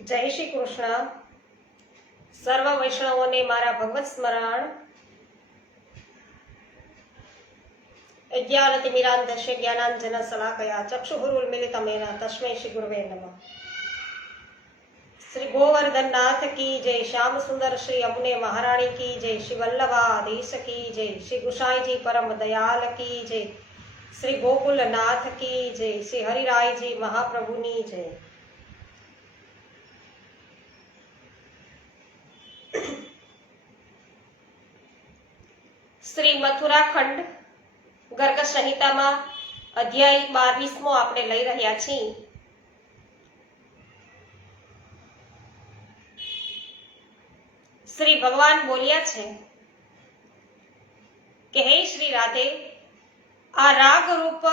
જય શ્રી કૃષ્ણ. સર્વ વૈષ્ણવોને મારા ભગવત સ્મરણ. અજ્ઞાનતિમિરાન્ધસ્ય જ્ઞાનાંજન શલાકયા ચક્ષુરુન્મિલિતમેન તસ્મૈ શ્રી ગુરવે નમઃ. શ્રી ગોવર્ધન નાથ કી જય, શ્યામ સુંદર શ્રી અમુને મહારાણી કી જય, શ્રી વલ્લભાધીશ કી જય, શ્રી ગુસાઈજી પરમ દયાલ કી જય, શ્રી ગોકુલ નાથ કી જય, શ્રી હરિરાયજી મહાપ્રભુની જય. શ્રી મથુરા ખંડ ગર્ગ સંહિતામાં અધ્યાય 22મો આપણે લઈ રહ્યા છીએ. શ્રી ભગવાન બોલ્યા છે કે હે શ્રી રાધે, આ રાગ રૂપ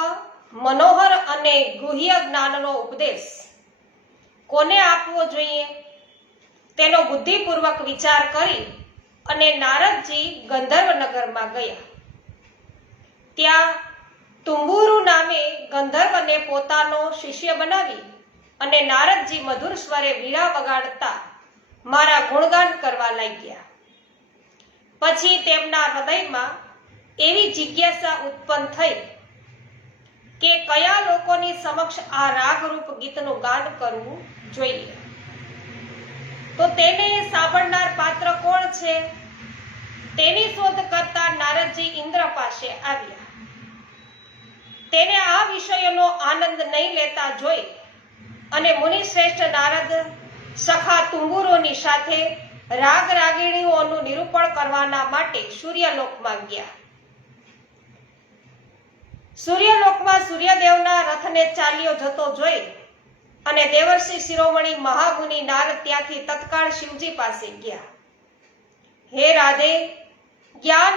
મનોહર અને ગુહ્ય જ્ઞાનનો ઉપદેશ કોને આપવો જોઈએ તેનો બુદ્ધિપૂર્વક વિચાર કરી અને નારદજી ગંધર્વ નગરમાં ગયા. ત્યાં તુંબુરુ નામે ગંધર્વને પોતાનો શિષ્ય બનાવી અને નારદજી મધુર સ્વરે વીણા વગાડતા મારા ગુણગાન કરવા લાગ્યા. પછી તેમના હૃદયમાં એવી જિજ્ઞાસા ઉત્પન્ન થઈ કે કયા લોકોની સમક્ષ આ રાગરૂપ ગીતનું ગાન કરવું જોઈએ, તો તેને સાંભળનાર પાત્ર કોણ છે તેની શોધ કરતા નારદજી ઇન્દ્ર પાસે આવ્યા. તેને આ વિષયનો આનંદ નહીં લેતા જોઈ અને મુનિ શ્રેષ્ઠ નારદ સખા તુંબુરોની સાથે રાગ રાગીણીઓનું નિરૂપણ કરવાના માટે સૂર્યલોકમાં ગયા. સૂર્યલોકમાં સૂર્યદેવના રથને ચાલ્યો જતો જોઈ અને દેવર્ષિ શિરોમણી મહામુનિ નારદ ત્યાંથી તત્કાળ શિવજી પાસે ગયા. હે રાધે, જ્ઞાન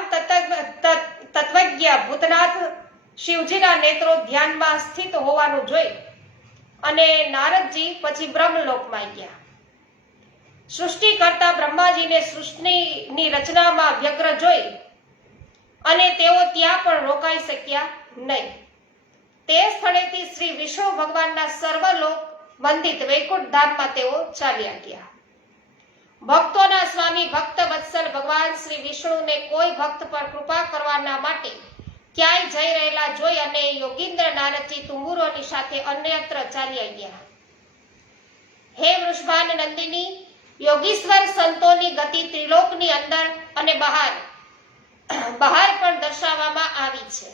તત્વજ્ઞ ભૂતનાથ શિવજીના નેત્રો ધ્યાનમાં સ્થિત હોવાનું જોઈ અને નારદજી પછી બ્રહ્મલોકમાં ગયા. સૃષ્ટિ કરતા બ્રહ્માજીને સૃષ્ટિની રચનામાં વ્યગ્ર જોઈ અને તેઓ ત્યાં પણ રોકાઈ શક્યા નહીં. તે સ્થળેથી શ્રી વિષ્ણુ ભગવાનના સર્વલોક વંદિત વૈકુંઠ ધામમાં તેઓ ચાલ્યા ગયા. ભક્તોના સ્વામી ભક્ત વત્સલ ભગવાન શ્રી વિષ્ણુને કોઈ ભક્ત પર કૃપા કરવાના માટે ક્યાંય જઈ રહેલા જોઈ અને યોગીન્દ્ર નારદજી તુંબુરોની સાથે અન્યત્ર ચાલ્યા ગયા. હે વૃષભાન નંદિની, યોગીશ્વર સંતોની ગતિ ત્રિલોકની અંદર અને બહાર પણ દર્શાવવામાં આવી છે,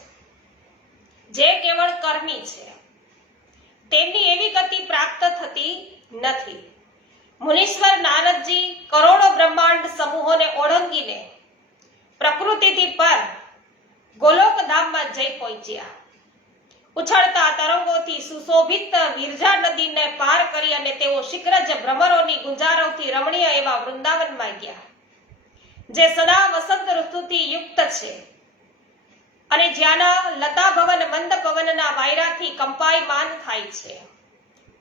જે કેવળ કર્મી છે. તેમની એવી ગતિ પ્રાપ્ત થતી નથી. મુનીશ્વર નારદજી કરોડો બ્રહ્માંડ સમૂહોને ઓળંગીને પ્રકૃતિથી પર ગોલોક ધામમાં જઈ પહોંચ્યા. ઉછળતા તરંગોથી સુશોભિત વિરજા નદીને પાર કરી અને તેઓ શીઘ્ર જ ભ્રમરોની ગુંજારવથી રમણીય એવા વૃંદાવનમાં ગયા, જે સદા વસંત ઋતુથી યુક્ત છે અને જ્યાંના લતા ભવન મંદ પવનના વાયરાથી કંપાયમાન થાય છે.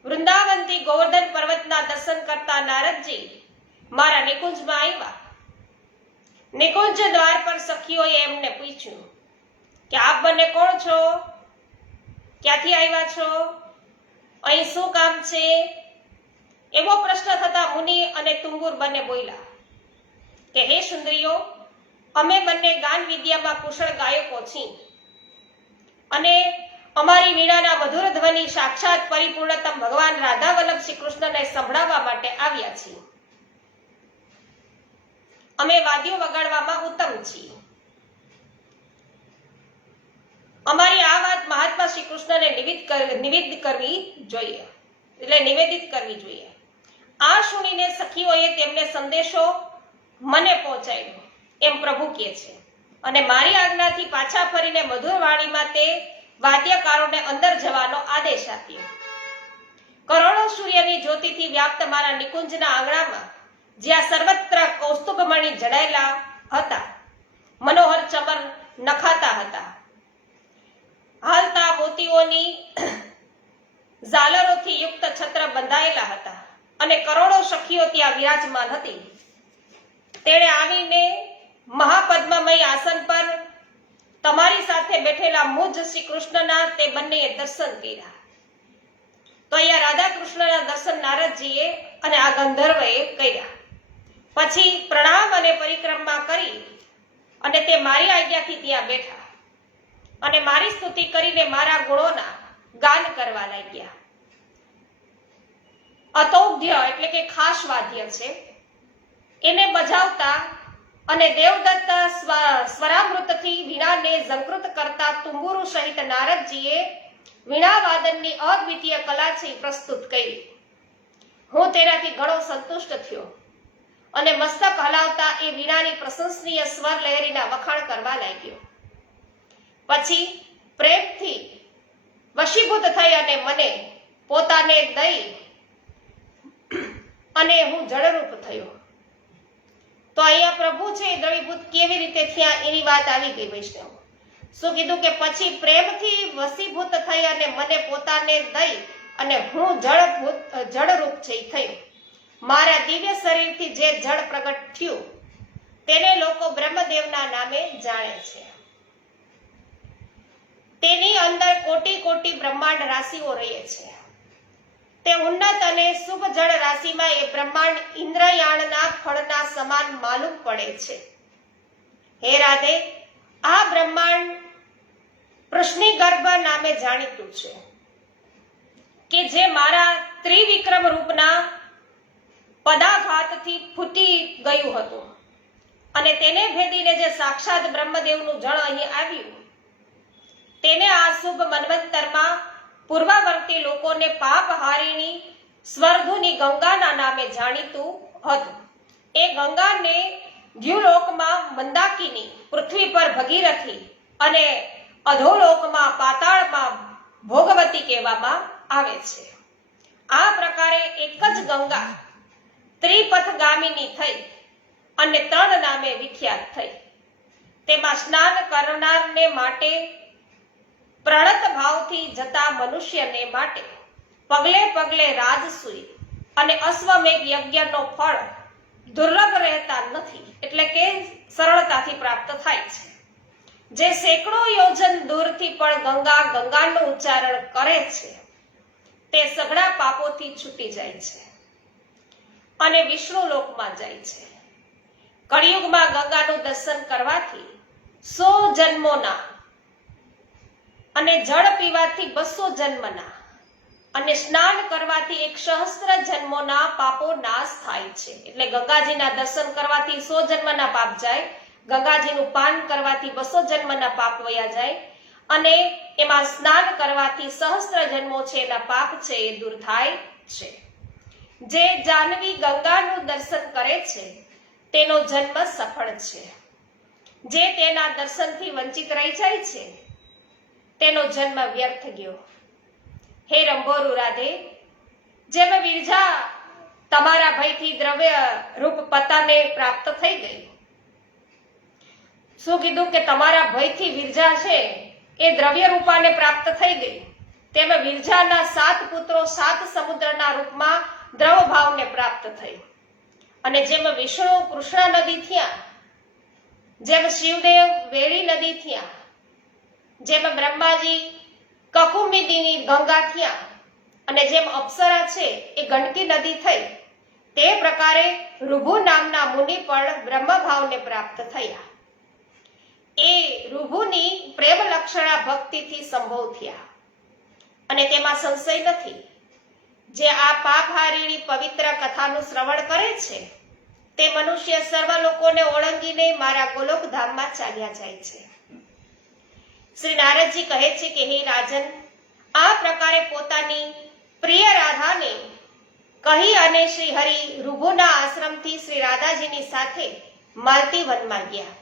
વૃંદાવનથી ગોવર્ધન પર્વતના દર્શન કરતા નારદજી મારા નિકુંજમાં આવ્યા. નિકુંજ દ્વાર પર સખીઓએ એમને પૂછ્યું કે આપ બંને કોણ છો, ક્યાંથી આવ્યા છો, અહીં શું કામ છે? એવો પ્રશ્ન થતા મુનિ અને તુંબુર બંને બોલ્યા કે હે સુંદરીઓ, અમે બંને ગાન વિદ્યામાં કુશળ ગાયકો છીએ અને અમારી વીણાના મધુર ધ્વનિ સાક્ષાત પરિપૂર્ણતમ ભગવાન રાધા વલ્લભ શ્રી કૃષ્ણને સંભળાવવા માટે આવ્યા છીએ. અમે વાદ્યો વગાડવામાં ઉત્તમ છીએ. અમારી આ વાત મહાત્મા શ્રી કૃષ્ણને નિવેદિત કરવી જોઈએ. આ સુણીને સખીઓએ તેમને સંદેશો મને પહોંચાડ્યો એમ પ્રભુ કહે છે અને મારી આજ્ઞાથી પાછા ફરીને મધુર વાણીમાં તે વાદ્યકારોને અંદર જવાનો આદેશ આપ્યો. કરોડો સૂર્યની જ્યોતિથી વ્યાપ્ત મારા નિકુંજના આંગણામાં જ્યાં સર્વત્ર કૌસ્તુભમણિ જડાયેલા હતા, મનોહર ચમર નખાતા હતા, હાલતા મોતીઓની ઝાલરોથી યુક્ત છત્ર બંધાયેલા હતા અને કરોડો સખીઓ ત્યાં વિરાજમાન હતી. તેણે આવીને મહાપદ્મમય આસન પર તમારી સાથે બેઠેલા મુજ શ્રી કૃષ્ણના તે બંનેએ દર્શન કર્યા. તો અહીંયા રાધા કૃષ્ણના દર્શન દર્શન નારદજીએ અને આ ગંધર્વએ કર્યા. પછી પ્રણામ અને પરિક્રમા કરી અને તે મારી આજ્ઞાથી ત્યાં બેઠા અને મારી સ્તુતિ કરીને મારા ગુણોના ગાન કરવા લાગ્યા. અતૌધ્ય એટલે કે ખાસ વાદ્ય છે એને બજાવતા અને દેવદત્ત સ્વરામૃતથી વીણાને ઝંકૃત કરતા તુંબુરુ સહિત નારદજીએ વીણા વાદનની અદ્વિતીય કલા છે પ્રસ્તુત કરી. હું તેનાથી ઘણો સંતુષ્ટ થયો અને મસ્તક હલાવતા એ વીણાની પ્રશંસનીય સ્વર લહેરીના વખાણ કરવા લાગ્યો. પછી પ્રેમથી વશીભૂત થઈ અને મને પોતાને દઈ અને હું જળરૂપ થયો. તો અહીંયા પ્રભુ છે એ દ્રવીભૂત કેવી રીતે થયા એની વાત આવી ગઈ વૈષ્ણવ. શું કીધું કે પછી પ્રેમથી વશીભૂત થઈ અને મને પોતાને દઈ અને હું જળરૂપ છે થયું. મારા દિવ્ય શરીરથી જે જળ પ્રગટ થયું તેને લોકો બ્રહ્મદેવના નામે જાણે છે. તેની અંદર કોટી કોટી બ્રહ્માંડ રાશિઓ રહે છે. તે ઉન્નત અને શુભ જળ રાશિમાં એ બ્રહ્માંડ ઇન્દ્રયાણના ફળના સમાન માલુમ પડે છે. હે રાધે, આ બ્રહ્માંડ પૃશ્નિગર્ભ નામે જાણીતું છે કે જે મારા ત્રિવિક્રમ રૂપના પદાઘાતથી ફૂટી ગયું હતું અને તેને ભેદીને જે સાક્ષાત બ્રહ્મદેવનું જળ અહીં આવ્યું તેને આ શુભ મન્વંતરમાં પૂર્વવર્તી લોકોને પાપહારિણી સ્વર્ધુની ગંગાના નામે જાણીતું હતું. એ ગંગાને દ્યુલોકમાં મંદાકિની, પૃથ્વી પર ભગીરથી અને અધોલોકમાં પાતાળમાં ભોગવતી કહેવામાં આવે છે. આ પ્રકારે એક જ ગંગા ત્રિપથગામિની થઈ અને 3 નામે વિખ્યાત થઈ. તેમાં સ્નાન કરનારને માટે, પ્રણત ભાવથી જતા મનુષ્યને માટે પગલે પગલે રાજસૂય અને અશ્વમેઘ યજ્ઞનો ફળ દુર્લભ રહેતા નથી, એટલે કે સરળતાથી પ્રાપ્ત થાય છે. જે સેંકડો યોજન દૂરથી પણ ગંગાનું ઉચ્ચારણ કરે છે તે સઘળા પાપોથી છૂટી જાય છે અને વિષ્ણુ લોકમાં જાય છે. કળિયુગમાં ગંગાનું દર્શન કરવાથી 100 જન્મોના અને જળ પીવાથી 200 જન્મના અને સ્નાન કરવાથી 1,000 જન્મોના પાપો નાશ થાય છે. એટલે ગંગાજીના દર્શન કરવાથી 100 જન્મના પાપ જાય, ગંગાજીનું પાન કરવાથી 200 જન્મના પાપ વયા જાય અને એમાં સ્નાન કરવાથી 1,000 જન્મો છે એના પાપ છે એ દૂર થાય છે. જે જાનવી ગંગાનું દર્શન કરે છે તેનો જન્મ સફળ છે. જે તેના દર્શનથી વંચિત રહી જાય છે તેનો જન્મ વ્યર્થ ગયો. હે રંભોરુ રાધે, જેમ વિરજા તમારા ભયથી દ્રવ્ય રૂપ પતાને પ્રાપ્ત થઈ ગઈ. શું કીધું કે તમારા ભયથી વિરજા છે એ દ્રવ્ય રૂપાને પ્રાપ્ત થઈ ગઈ. તેમ વિરજાના 7 પુત્રો 7 સમુદ્રના રૂપમાં દ્રવ ભાવને પ્રાપ્ત થઈ. અને જેમ વિષ્ણુ કૃષ્ણા નદી થયા, જેમ શિવદેવ વેળી નદી થયા, જેમ બ્રહ્માજી કકુમિદીની ગંગા થયા અને જેમ અપ્સરા છે એ ગંડકી નદી થઈ, તે પ્રકારે ઋભુ નામના મુનિ પણ બ્રહ્મભાવને પ્રાપ્ત થયા. એ ઋભુની પ્રેમ લક્ષણા ભક્તિથી સંભવ થયા અને તેમાં સંશય નથી. જે આ પાપહારિણી પવિત્ર કથાનું શ્રવણ કરે છે તે મનુષ્ય સર્વ લોકોને ઓળંગીને મારા ગોલોક ધામમાં ચાલ્યા જાય છે. શ્રી નારદજી કહે છે કે હે રાજન, આ પ્રકારે પોતાની પ્રિય રાધાને કહી અને શ્રી હરિ ઋભુના આશ્રમથી શ્રી રાધાજીની સાથે માલતી વનમાં ગયા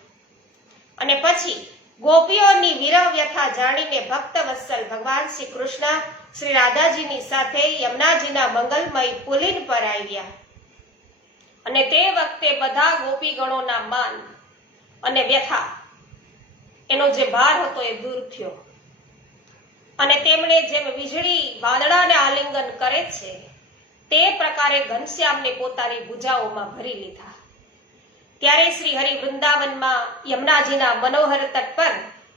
અને પછી ગોપીઓની વિરહ વ્યથા જાણીને ભક્ત વત્સલ ભગવાન શ્રી કૃષ્ણ શ્રી રાધાજીની સાથે યમુનાજીના મંગલમય પુલિન પર આવ્યા. અને તે વખતે બધા ગોપીગણોના માન અને વ્યથા એનો જે ભાર હતો એ દૂર થયો અને તેમણે જેમ વીજળી વાદળાને આલિંગન કરે છે તે પ્રકારે ઘનશ્યામને પોતાની ભુજાઓમાં ભરી લીધા. ત્યારે શ્રી હરિ વૃંદાવનમાં યમુનાજીના મનોહર તટ પર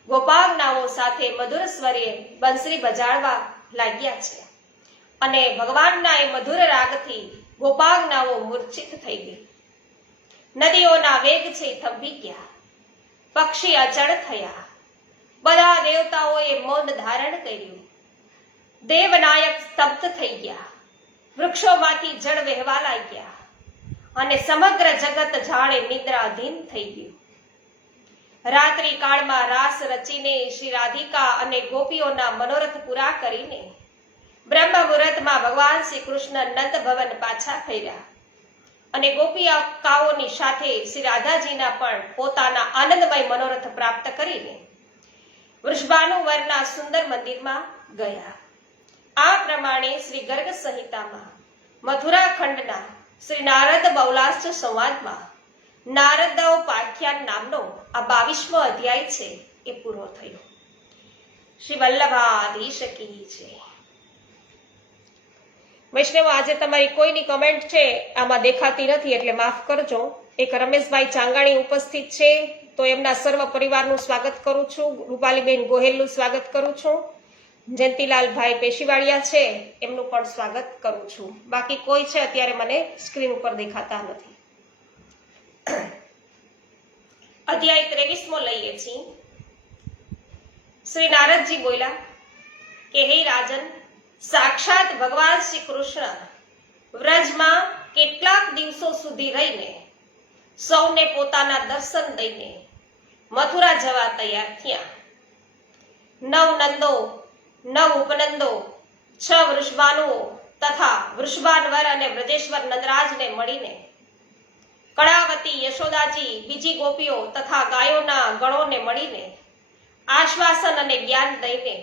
ગોપાંગનાઓ સાથે મધુર સ્વરે બંસરી બજાડવા લાગ્યા છે અને ભગવાનના એ મધુર રાગથી ગોપાંગનાઓ મૂર્છિત થઈ ગઈ. નદીઓના વેગ છે થંભી ગયા, પક્ષી અચળ થયા, બધા દેવતાઓએ મૌન ધારણ કર્યું, દેવનાયક સ્તબ્ધ થઈ ગયા, વૃક્ષોમાંથી જળ વહેવા લાગ્યા અને સમગ્ર જગત જાણે નિદ્રાધીન થઈ ગયું. રાત્રિ કાળમાં રાસ રચીને શ્રી રાધિકા અને ગોપીઓના મનોરથ પૂરા કરીને બ્રહ્મ મુહૂર્તમાં ભગવાન શ્રી કૃષ્ણ નંદ ભવન પાછા ફર્યા અને ગોપિકાઓની સાથે શ્રી રાધાજીના પણ પોતાના આનંદમય મનોરથ પ્રાપ્ત કરીને વૃષભાનુવરના સુંદર મંદિરમાં ગયા. આ પ્રમાણે શ્રી ગર્ગ સંહિતામાં મથુરા ખંડના શ્રી નારદ બૌલાસ્ટ સંવાદમાં નારદોપાખ્યાન નામનો આ 22મો અધ્યાય છે એ પૂરો થયો. શ્રી વલ્લભાધીશ કી જય. વૈષ્ણવ, આજે તમારી કોઈની કમેન્ટ છે આમાં દેખાતી નથી એટલે માફ કરજો. એક રમેશભાઈ ચાંગાણી ઉપસ્થિત છે તો એમના સર્વ પરિવારનું સ્વાગત કરું છું. રૂપાલીબેન ગોહેલનું સ્વાગત કરું છું. જયંતિલાલભાઈ પેશીવાડિયા છે એમનું પણ સ્વાગત કરું છું. બાકી કોઈ છે અત્યારે મને સ્ક્રીન ઉપર દેખાતા નથી. અધ્યાય 23મો લઈએ છીએ. શ્રી નારદજી બોલ્યા કે હે રાજન, સાક્ષાત ભગવાન શ્રી કૃષ્ણ વ્રજમાં કેટલાક દિવસો સુધી રહીને સૌને પોતાના દર્શન દઈને મથુરા જવા તૈયાર થયા. 9 નંદો, 9 ઉપનંદો, 6 વૃષભાનુઓ તથા વૃષભાનવર અને વ્રજેશ્વર નંદરાજને મળીને કળાવતી, યશોદાજી, બીજી ગોપીઓ તથા ગાયોના ગણોને મળીને આશ્વાસન અને જ્ઞાન દઈને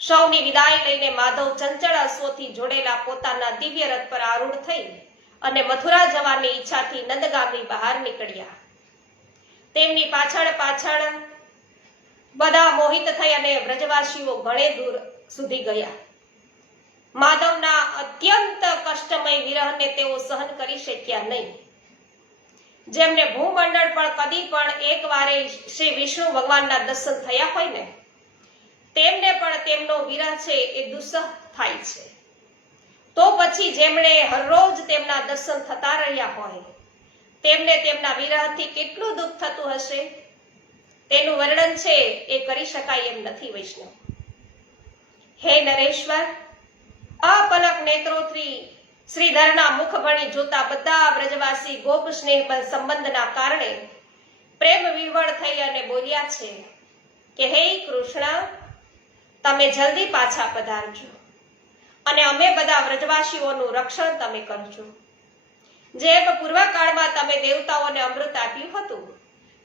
સૌની વિદાય લઈને માધવ ચંચળ અશ્વથી જોડેલા પોતાના દિવ્ય રથ પર આરૂઢ થઈ અને મથુરા જવાની ઈચ્છાથી નંદગામની બહાર નીકળ્યા. તેમની પાછળ પાછળ બધા મોહિત થઈ અને વ્રજવાસીઓ ઘણે દૂર સુધી ગયા. માધવના અત્યંત કષ્ટમય વિરહને તેઓ સહન કરી શક્યા નહીં. જેમને ભૂમંડળ પણ કદી પણ એક વારે શ્રી વિષ્ણુ ભગવાનના દર્શન થયા હોય ને તેમને પણ તેમનો વિરહ છે એ દુસ્સહ થાય છે. તો પછી જેમણે હરરોજ તેમના દર્શન થતા રહ્યા હોય તેમને તેમના વિરહથી કેટલું દુઃખ થતું હશે તેનું વર્ણન છે એ કરી શકાય એમ નથી. વૈષ્ણવ, હે નરેશ્વર, અપલક નેત્રોથી શ્રીધરના મુખ ભણી જોતા બધા વ્રજવાસી ગોપ સ્નેહ સંબંધના કારણે પ્રેમ વિહવળ થઈ અને બોલ્યા છે કે હે કૃષ્ણ, તમે જલ્દી પાછા પધારજો અને અમે બધા વ્રજવાસીઓનું રક્ષણ તમે કરજો. જેમ પૂર્વકાળમાં તમે દેવતાઓને અમૃત આપ્યું હતું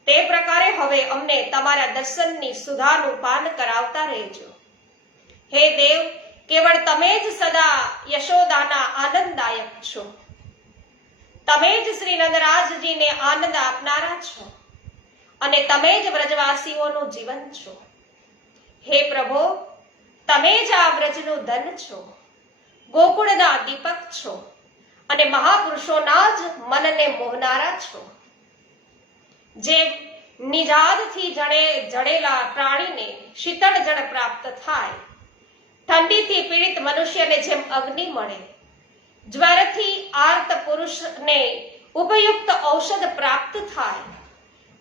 તે પ્રકારે હવે અમને તમારા દર્શનની સુધાનું પાન કરાવતા રહેજો. હે દેવ, કેવળ તમે જ સદા યશોદાના આનંદદાયક છો. તમે જ શ્રી નંદરાજજીને આનંદ આપનારા છો અને તમે જ વ્રજવાસીઓનું જીવન છો. હે પ્રભો, તમે જ આ વ્રજનું ધન છો, ગોકુળના દીપક છો અને મહાપુરુષોના જ મનને મોહનારા છો. જે નિજાદથી જડેલા પ્રાણીને શીતળ જળ પ્રાપ્ત થાય, ઠંડીથી પીડિત મનુષ્યને જેમ અગ્નિ મળે, જ્વરથી આર્ત પુરુષને ઉપયુક્ત ઔષધ પ્રાપ્ત થાય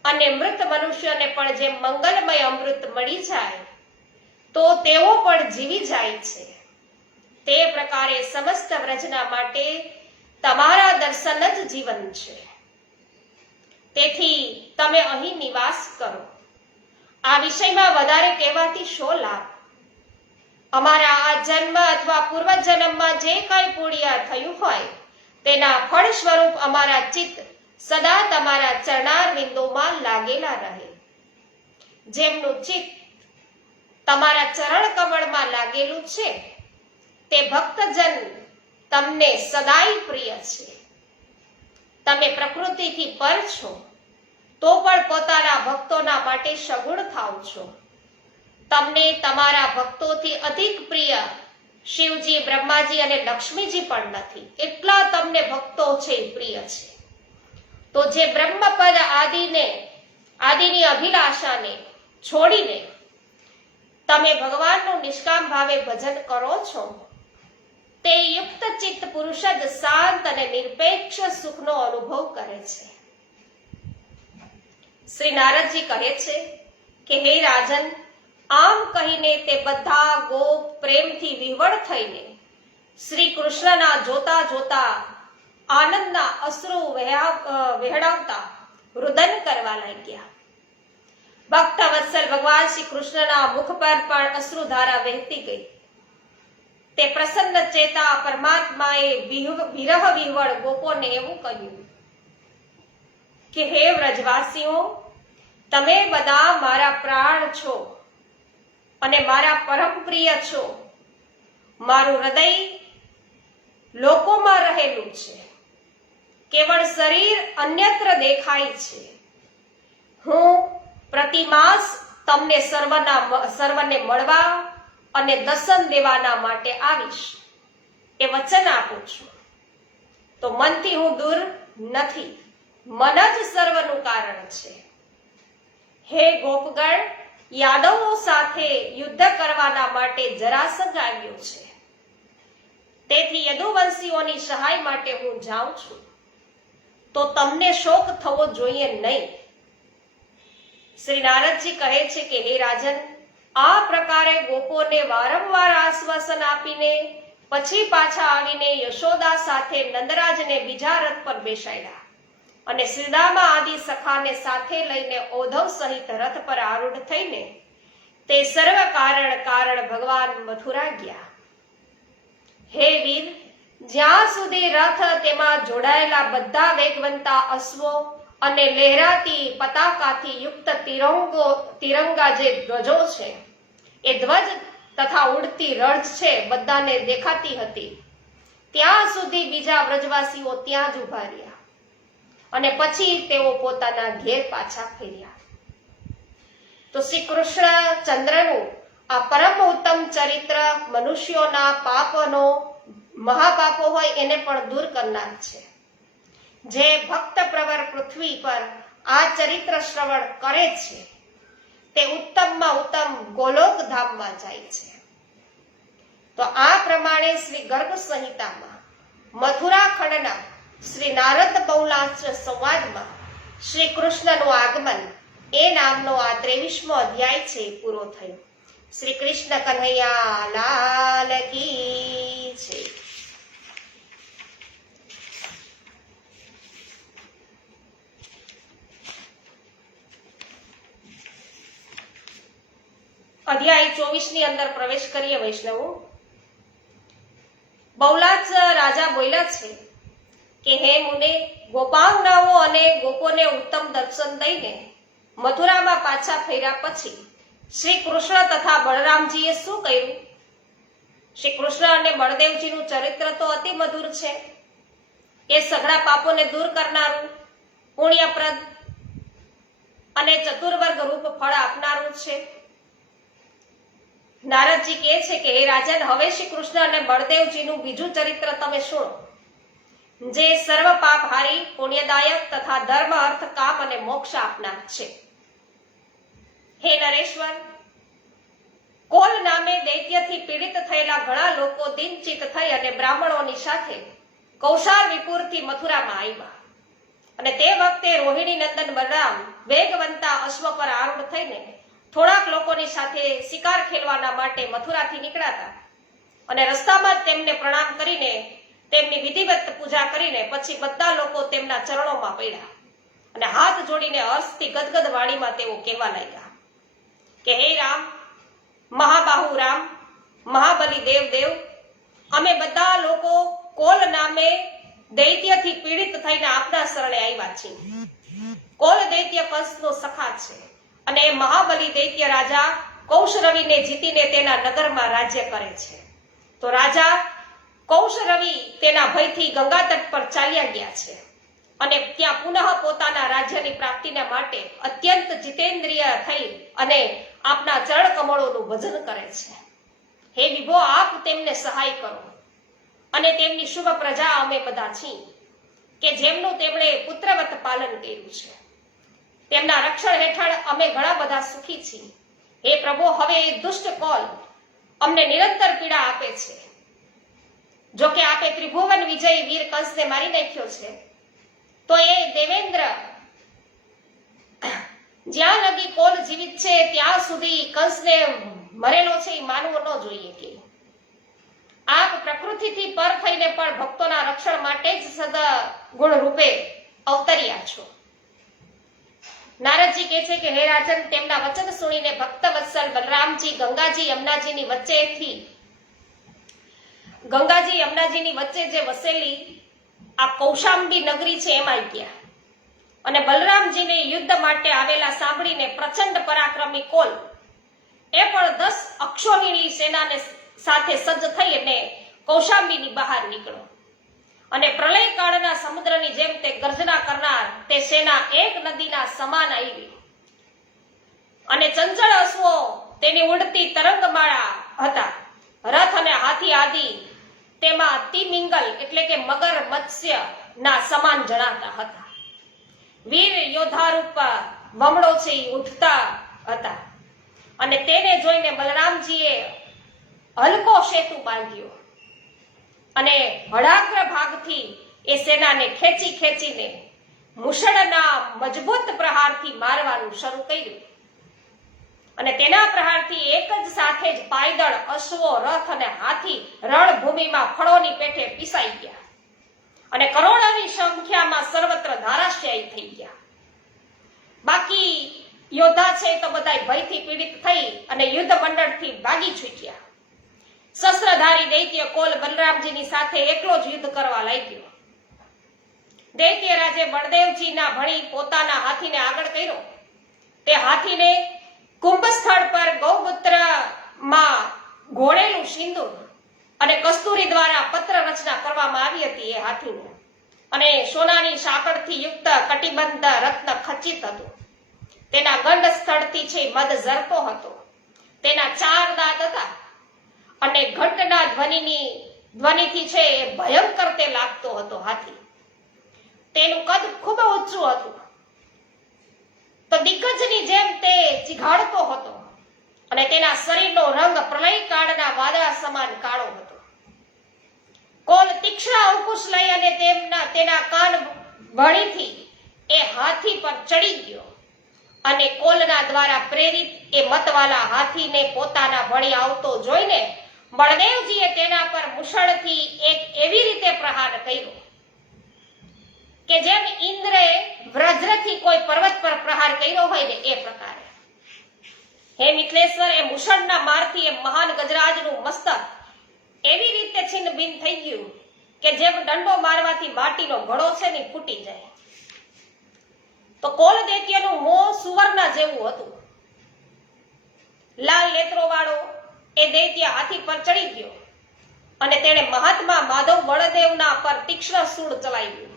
અને મૃત મનુષ્યને પણ જેમ મંગલમય અમૃત મળી જાય તો તેઓ પણ જીવી જાય છે, તે પ્રકારે સમસ્ત વ્રજના માટે તમારા દર્શન જ જીવન છે. તેથી તમે અહીં નિવાસ કરો. આ વિષયમાં વધારે કહેવાથી શો લાભ? અમારા આ જન્મ અથવા પૂર્વજન્મમાં જે કંઈ પુણ્ય થયું હોય તેના ફળ સ્વરૂપ અમારા ચિત્ત સદા તમારા ચરણારવિંદોમાં લાગેલા રહે. જેમનું ચિત્ત તમારા ચરણ કમળમાં લાગેલું છે તે ભક્તજન તમને સદાય પ્રિય છે. તમે પ્રકૃતિથી પર છો તો પણ પોતાના ભક્તોના માટે સગુણ થાવ છો. તમને તમારા ભક્તોથી અધિક પ્રિય શિવજી, બ્રહ્માજી અને લક્ષ્મીજી પણ નથી. એટલા તમને ભક્તો છે પ્રિય છે. તો જે બ્રહ્મપદ આદિની અભિલાષાને છોડીને તમે ભગવાનનું નિષ્કામ ભાવે ભજન કરો છો તે પુરુષ જ શાંત અને નિરપેક્ષ સુખનો અનુભવ કરે છે. શ્રી નારદજી કહે છે કે હે રાજન, આમ કહીને તે બધા ગોપ પ્રેમથી વિહવળ થઈને શ્રી કૃષ્ણના જોતા જોતા આનંદના અશ્રુ વહેડાવતા રુદન કરવા લાગ્યા. ભક્ત વત્સલ ભગવાન શ્રી કૃષ્ણના મુખ પર પણ અશ્રુધારા વહેતી ગઈ. તે પ્રસન્ન ચેતા પરમાત્માએ વિરહ વિહવળ ગોપોને એવું કહ્યું કે હે વ્રજવાસીઓ, તમે બધા મારા પ્રાણ છો અને મારા પરમ પ્રિય છો. મારું હૃદય લોકોમાં રહેલું છે, કેવળ શરીર અન્યત્ર દેખાય છે. હું પ્રતિમાસ તમને સર્વને મળવા અને દર્શન દેવાના માટે આવીશ એ વચન આપું છું. તો મનથી હું દૂર નથી, મન જ સર્વનું કારણ છે. હે ગોપગણ, યાદવો સાથે યુદ્ધ કરવાના માટે જરાસંઘ આવ્યો છે. તેથી યદુવંશીઓની સહાય માટે હું જાઉં છું. તો તમને શોક થવો જોઈએ નહીં. શ્રી નારદજી કહે છે કે હે રાજન, આ પ્રકારે ગોપોને વારંવાર આશ્વાસન આપીને પછી પાછા આવીને યશોદા સાથે નંદરાજને બીજા રથ પર બેસાડ્યા અને શ્રીદામા આદિ સખાને સાથે લઈને ઔધવ સહિત રથ પર આરૂઢ થઈને તે સર્વ કારણ ભગવાન મથુરા ગયા. હે વીર, જ્યાં સુધી રથ તેમાં જોડાયેલા બધા વેગવંતા અશ્વો અને લહેરાતી પતાકાથી યુક્ત તિરંગા જે ધ્વજો છે, એ ધ્વજ તથા ઉડતી રજ છે બધાને દેખાતી હતી, ત્યાં સુધી બીજા વ્રજવાસીઓ ત્યાં જ ઉભા રહ્યા અને પછી તેઓ પોતાના ઘેર પાછા ફેર્યા. તો શ્રી કૃષ્ણ ચંદ્રનું આ પરમ ઉત્તમ ચરિત્ર મનુષ્યોના પાપનો, મહાપાપો હોય એને પણ દૂર કરનાર છે. જે ભક્ત પ્રવર પૃથ્વી પર આ ચરિત્ર શ્રવણ કરે છે તે ઉત્તમમાં ઉત્તમ ગોલોક ધામમાં જાય છે. તો આ પ્રમાણે શ્રી ગર્ભ સંહિતામાં મથુરા ખંડના શ્રી નારદ બહુલાસ્ત્ર સંવાદમાં શ્રી કૃષ્ણનું આગમન એ નામનો આ 23મો અધ્યાય છે પૂરો થયો. શ્રી કૃષ્ણ કન્હૈયા લાલ કી છે. અધ્યાય 24 ની અંદર પ્રવેશ કરીએ. વૈષ્ણવો, બહુલાચ રાજા બોલ્યા છે કે હે મુને, ગોપાંગનાઓ અને ગોપોને ઉત્તમ દર્શન દઈને મથુરામાં પાછા ફર્યા પછી શ્રી કૃષ્ણ તથા બળરામજીએ શું કર્યું? શ્રી કૃષ્ણ અને બળદેવજીનું ચરિત્ર તો અતિ મધુર છે. એ સઘળા પાપોને દૂર કરનારું, પુણ્યપ્રદ અને ચતુર્વર્ગ રૂપ ફળ આપનારું છે. નારદજી કહે છે કે હે રાજન, હવે શ્રી કૃષ્ણ અને બળદેવજીનું બીજું ચરિત્ર તમે સુણો, જે સર્વ પાપહારી, પુણ્યદાયક તથા ધર્મ, અર્થ, કામ અને મોક્ષ આપનાર છે. હે નરેશ્વર, કોલ નામે દૈત્યથી પીડિત થયેલા ઘણા લોકો દિનચિત થઈ અને બ્રાહ્મણોની સાથે કૌશાર વિપુરથી મથુરામાં આવ્યા અને તે વખતે રોહિણી નંદન બલરામ વેગવંતા અશ્વ પર આરૂઢ થઈને થોડાક લોકોની સાથે શિકાર ખેલવાના માટે મથુરાથી નીકળ્યા અને રસ્તામાં જ તેમને પ્રણામ કરીને તેમની વિધિવત પૂજા કરીને પછી બધા લોકો તેમના ચરણોમાં પડ્યા અને હાથ જોડીને હર્ષથી ગદગદ વાણીમાં તેઓ કહેવા લાગ્યા કે હે રામ, મહાબાહુ રામ, મહાબલી દેવ, અમે બધા લોકો કોલ નામે દૈત્યથી પીડિત થઈને આપના શરણે આવ્યા છીએ. કોલ દૈત્ય કંસનો સખા છે અને મહાબલી દૈત્ય રાજા કૌશરવિને જીતીને તેના નગરમાં રાજ્ય કરે છે. તો રાજા કૌશરવિ તેના ભયથી ગંગા તટ પર ચાલ્યા ગયા છે અને ત્યાં પુનઃ પોતાના રાજ્યની પ્રાપ્તિને માટે અત્યંત જીતેન્દ્રિય થઈ અને આપના ચરણ કમળોનું ભજન કરે છે. હે વિભો, આપ તેમને સહાય કરો અને તેમની શુભ પ્રજા અમે બધા છીએ કે જેમનું તેમણે પુત્રવત પાલન કર્યું છે. તેમના રક્ષણ હેઠળ અમે ઘણા બધા સુખી છીએ. હે પ્રભુ, હવે એ દુષ્ટ કોલ અમને નિરંતર પીડા આપે છે. જો કે આપે ત્રિભુવન વિજયી વીર કંસને મારી નાખ્યો છે, તો એ દેવેન્દ્ર જ્યાં લગી કોલ જીવિત છે ત્યાં સુધી કંસને મરેલો છે એ માનવું ન જોઈએ. કે આપ પ્રકૃતિથી પર થઈને પણ ભક્તોના રક્ષણ માટે જ સદગુણ રૂપે અવતર્યા છો. નારદજી કહે છે કે હે રાજન, તેમના વચન સુણીને ભક્ત વત્સલ બલરામજી ગંગાજી યમુનાજીની વચ્ચે જે વસેલી આ કૌશાંબી નગરી છે એમાં ગયા અને બલરામજીને યુદ્ધ માટે આવેલા સાંભળીને પ્રચંડ પરાક્રમી કોલ એ પણ 10 અક્ષોહિણી સેનાને સાથે સજ્જ થઈ અને કૌશાંબીની બહાર નીકળ્યો અને પ્રલયકાળના સમુદ્રની જેમ તે ગર્જના કરનાર તે સેના એક નદીના સમાન આવી અને ચંચળ અશ્વો તેની ઉડતી તરંગમાળા હતા. રથ અને હાથી આદિ તેમાં તિમિંગલ એટલે કે મગર મત્સ્ય ના સમાન જણાતા હતા. વીર યોદ્ધારૂપ વમળો છે ઉઠતા હતા અને તેને જોઈને બલરામજીએ હલકો સેતુ બાંધ્યો અને હળાગ્ર ભાગથી એ સેનાને ખેંચીને મુષળના મજબૂત પ્રહારથી મારવાનું શરૂ કર્યું અને તેના પ્રહારથી એક જ સાથે જ પાયદળ, અશ્વો, રથ અને હાથી રણભૂમિમાં ફળોની પેઠે પીસાઈ ગયા અને કરોડોની સંખ્યામાં સર્વત્ર ધારાશાયી થઈ ગયા. બાકી યોદ્ધા છે તો બધા ભયથી પીડિત થઈ અને યુદ્ધ મંડળથી ભાગી છૂટ્યા. શસ્ત્રધારી દૈત્ય કોલ બલરામજીની સાથે એકલો જ યુદ્ધ કરવા લાગ્યો. દૈત્ય રાજે બળદેવજીના ભણી પોતાના હાથીને આગળ કર્યો. તે હાથીને કુંભ સ્થળ પર ગૌમૂત્રમાં ઘોળેલું સિંદૂર અને કસ્તુરી દ્વારા પત્ર રચના કરવામાં આવી હતી. એ હાથીને અને સોનાની સાંકળથી યુક્ત કટિબંધ રત્ન ખચિત હતું. તેના ગંડ સ્થળથી છે મદ ઝરતો હતો. તેના 4 દાંત હતા અને ઘંટના ધ્વનિથી છે એ ભયંકર તે લાગતો હતો. હાથી તેનું કદ ખૂબ ઊંચું હતું તો દિગ્ગજની જેમ તે ચીઘાડતો હતો અને તેના શરીરનો રંગ પ્રલયકાળના વાદળા સમાન કાળો હતો. કોલ તીક્ષ્ણ અંકુશ લઈ અને તેના કાન વળીથી એ હાથી પર ચડી ગયો અને કોલના દ્વારા પ્રેરિત એ મતવાલા હાથીને પોતાના ભણી આવતો જોઈને બળદેવજીએ તેના પર મુષળથી એક એવી રીતે પ્રહાર કર્યો કે જેમ ઇન્દ્રએ વજ્રથી કોઈ પર્વત પર પ્રહાર કર્યો હોય ને એ પ્રકારે. હે મિથલેશ્વર, એ મુષળના મારથી એ મહાન ગજરાજનું મસ્તક એવી રીતે છિન્ન ભિન્ન થઈ ગયું કે જેમ દંડો મારવાથી માટીનો ઘડો છે ને ફૂટી જાય. તો કોલ દૈત્યનું મોં સુવર્ણ જેવું હતું. લાલ નેત્રો વાળો એ દૈત્ય હાથી પર ચડી ગયો અને તેણે મહાત્મા માધવ બળદેવના પર તીક્ષ્ણ સૂળ ચલાવ્યું.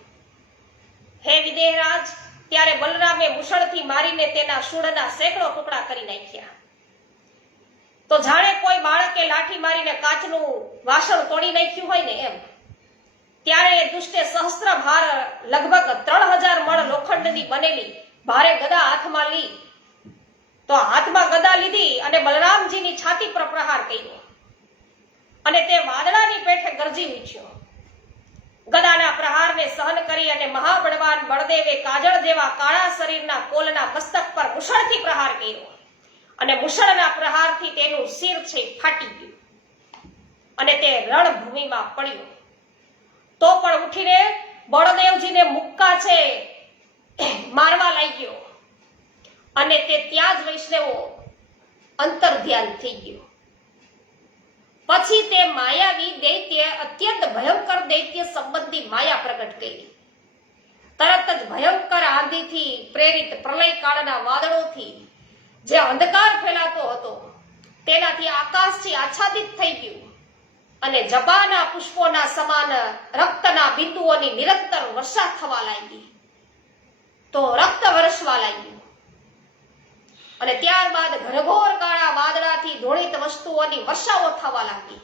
હે વિદેહરાજ, ત્યારે બલરામે મુષળથી મારીને તેના શૂળના સેંકડો ટુકડા કરી નાખ્યા. તો જાણે કોઈ બાળકે લાઠી મારીને કાચનું વાસણ તોડી નાખ્યું હોય ને એમ. ત્યારે એ દુષ્ટે સહસ્ત્ર ભાર લગભગ 3000 મણ લોખંડની બનેલી ભારે ગદા હાથમાં ગદા લીધી અને બલરામજીની છાતી પર પ્રહાર કર્યો અને તે વાદળાની પેઠે ગરજી ઉઠ્યો. ગદાના પ્રહારને સહન કરી અને મહાબળવાન બળદેવે કાજળ જેવા કાળા શરીરના કોલના મસ્તક પર મુષળથી પ્રહાર કર્યો અને મુષળના પ્રહારથી તેનું શિર છે ફાટી ગયું અને તે રણભૂમિમાં પડ્યો. તો પણ ઉઠીને બળદેવજીને મુક્કા છે મારવા લાગ્યો અને તે ત્યાં જ વૈષ્ણવો અંતર્ધ્યાન થઈ ગયો. પછી તે માયાવી દૈત્ય અત્યંત ભયંકર દૈત્ય સંબંધી માયા પ્રગટ કરી. તરત જ ભયંકર આંધીથી પ્રેરિત પ્રલયકાળના વાદળોથી જે અંધકાર ફેલાતો હતો તેનાથી આકાશથી આચ્છાદિત થઈ ગયું અને જબાના પુષ્પોના સમાન રક્તના બિંદુઓની નિરંતર વર્ષા થવા લાગી. તો રક્ત વરસવા લાગ્યું અને ત્યારબાદ ઘનઘોર કાળા વાદળાથી ધોળિત વસ્તુઓની વર્ષાઓ થવા લાગી.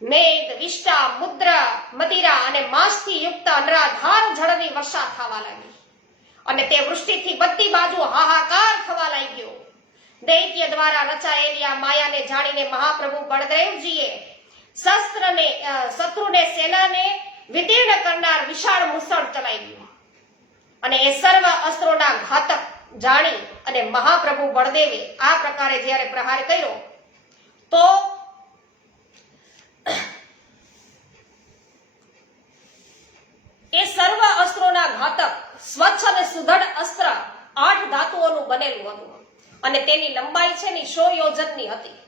મેઘ, વિષ્ટા, મુદ્ર, મદિરા અને માંસથી યુક્ત અનરાધાર જળની વર્ષા થવા લાગી અને તે વૃષ્ટિથી બધી બાજુ હાહાકાર થવા લાગ્યો. દૈત્ય દ્વારા રચાયેલી આ માયાને જાણીને મહાપ્રભુ બળદેવજીએ શત્રુને સેનાને વિદીર્ણ કરનાર વિશાળ મુસળ ચલાવ્યું અને એ સર્વ અસ્ત્રોના ઘાતક જાણી અને મહાપ્રભુ બળદેવે આ પ્રકારે જ્યારે પ્રહાર કર્યો તો એ સર્વ અસ્ત્રોના ઘાતક સ્વચ્છ અને સુદૃઢ અસ્ત્ર 8 ધાતુઓનું બનેલું હતું અને તેની લંબાઈ છે ને 100 યોજનની હતી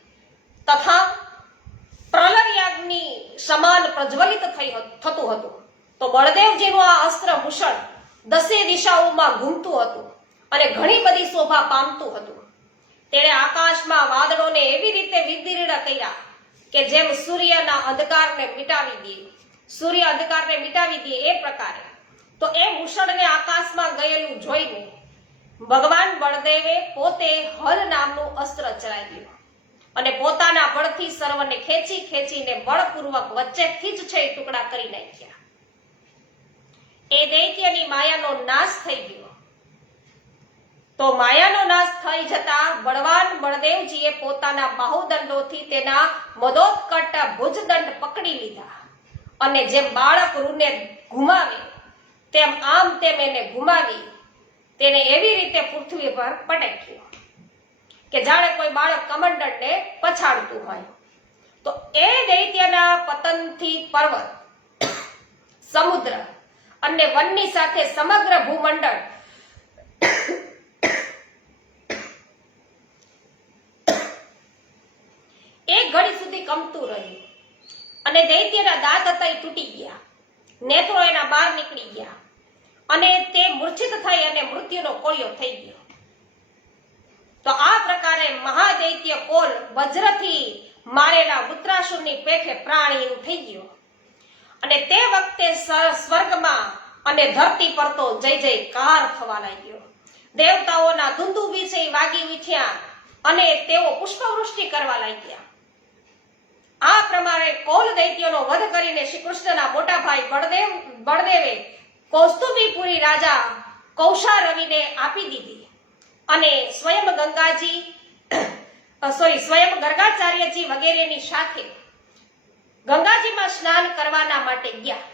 તથા પ્રલયયાગ્નિ સમાન પ્રજ્વલિત થતું હતું. તો બળદેવજીનું આ અસ્ત્ર ભૂષણ 10 દિશાઓમાં ઘૂમતું હતું અને ઘણી બધી શોભા પામતું હતું. તેણે આકાશમાં વાદળોને એવી રીતે વિદીર્ણ કર્યા કે જેમ સૂર્ય અંધકારને મિટાવી દે એ પ્રકારે. તો એ ભૂષણને આકાશમાં ગયેલું જોઈને ભગવાન બળદેવે પોતે હલ નામનું અસ્ત્ર ચલાવ્યું અને પોતાના બળથી સર્વને ખેંચીને બળપૂર્વક વચ્ચેથી જ છે ટુકડા કરી નાખ્યા. એ દૈત્યની માયાનો નાશ થઈ ગયો. તો માયાનો નાશ થઈ જતા બળવાન બળદેવજીએ પોતાના બાહુદંડોથી તેના મદોત્કટ ભુજદંડ પકડી લીધા અને જેમ બાળક રૂને ઘુમાવે તેમ આમ તેમ એને ઘુમાવી તેને એવી રીતે પૃથ્વી પર પટક્યો કે જાણે કોઈ બાળક કમંડળને પછાડતું હોય. તો એ દૈત્યના પતનથી પર્વત, સમુદ્ર અને વનની સાથે સમગ્ર ભૂમંડળ એક ઘડી સુધી કંપતું રહ્યું અને દૈત્યના દાંત હતા એ તૂટી ગયા, નેત્રો એના બહાર નીકળી ગયા અને તે મૂર્છિત થઈ અને મૃત્યુનો કોળિયો થઈ ગયો. તો આ પ્રકારે મહાદૈત્ય કોલ વજ્રથી મારેલા વૃત્રાસુરની પેઠે પ્રાણીનું થઈ ગયો અને તે વખતે સ્વર્ગમાં અને ધરતી પર તો જય જયકાર થવા લાગ્યો. દેવતાઓના ધુંધુભી છે વાગી ઉઠ્યા અને તેઓ પુષ્પવૃષ્ટિ કરવા લાગ્યા. આ પ્રમાણે કોલ દૈત્યનો વધ કરીને શ્રી કૃષ્ણના મોટા ભાઈ બળદેવે કૌસ્તુભીપુરી રાજા કૌશારવિને આપી દીધી અને સ્વયં ગર્ગાચાર્યજી વગેરેની સાથે ગંગાજીમાં સ્નાન કરવાના માટે ગયા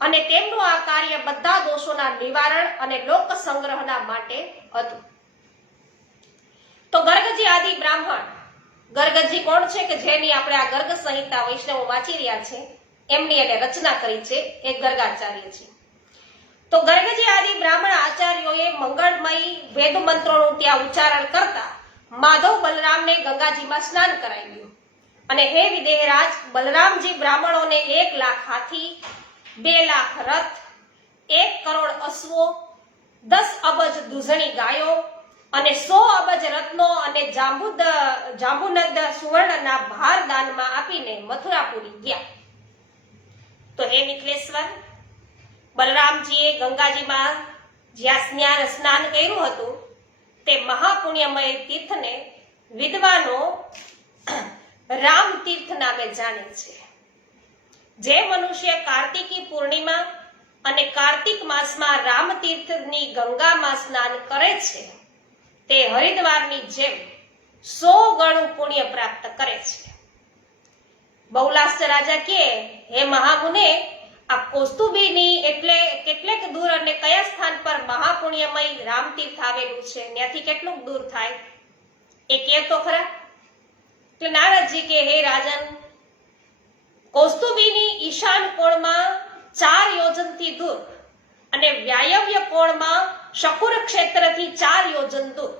અને તેમનું આ કાર્ય બધા દોષોના નિવારણ અને લોક સંગ્રહના માટે હતું. તો ગર્ગજી આદિ બ્રાહ્મણ, ગર્ગજી કોણ છે કે જેની આપણે આ ગર્ગ સંહિતા વૈષ્ણવો વાંચી રહ્યા છે, એમની એને રચના કરી છે, એ ગર્ગાચાર્ય છે. તો ગર્ગજી આદિ બ્રાહ્મણ આચાર્યોએ મંગળમય વેદ મંત્રોનું ત્યાં ઉચ્ચારણ કરતા માધવ બલરામને ગંગાજીમાં સ્નાન કરાવ્યું અને હે વિદેહરાજ, બલરામજી બ્રાહ્મણોને 1 લાખ હાથી, 2 લાખ રથ, 1 કરોડ અશ્વો, 10 અબજ દૂધણી ગાયો અને 100 અબજ રત્નો અને જાંબુનદ સુવર્ણના ભાર દાનમાં આપીને મથુરાપુરી ગયા. તો હે મિથિલેશ્વર, બલરામજીએ ગંગાજીમાં જ્યાં સ્નાન કર્યું હતું તે મહાપુણ્યમય તીર્થને વિદ્વાનો રામ તીર્થ નામે જાણે છે. જે મનુષ્ય કાર્તિકી પૂર્ણિમા અને કાર્તિક માસમાં રામ તીર્થની ગંગામાં સ્નાન કરે છે તે હરિદ્વારની જેમ 100 ગણું પુણ્ય પ્રાપ્ત કરે છે. બહુલાસ્ટ રાજા કહે, હે મહામુને, આ કૌસ્તુભીની એટલે કેટલેક દૂર અને કયા સ્થાન પર મહાપુણ્યમય રામ તીર્થ આવેલું છે, ત્યાંથી કેટલું દૂર થાય એ કહે તો ખરા. એટલે નારદજી કે, હે રાજન, કૌસ્તુભીની ઈશાન કોણમાં 4 યોજનથી દૂર અને વાયવ્ય કોણમાં શકુર ક્ષેત્રથી 4 યોજન દૂર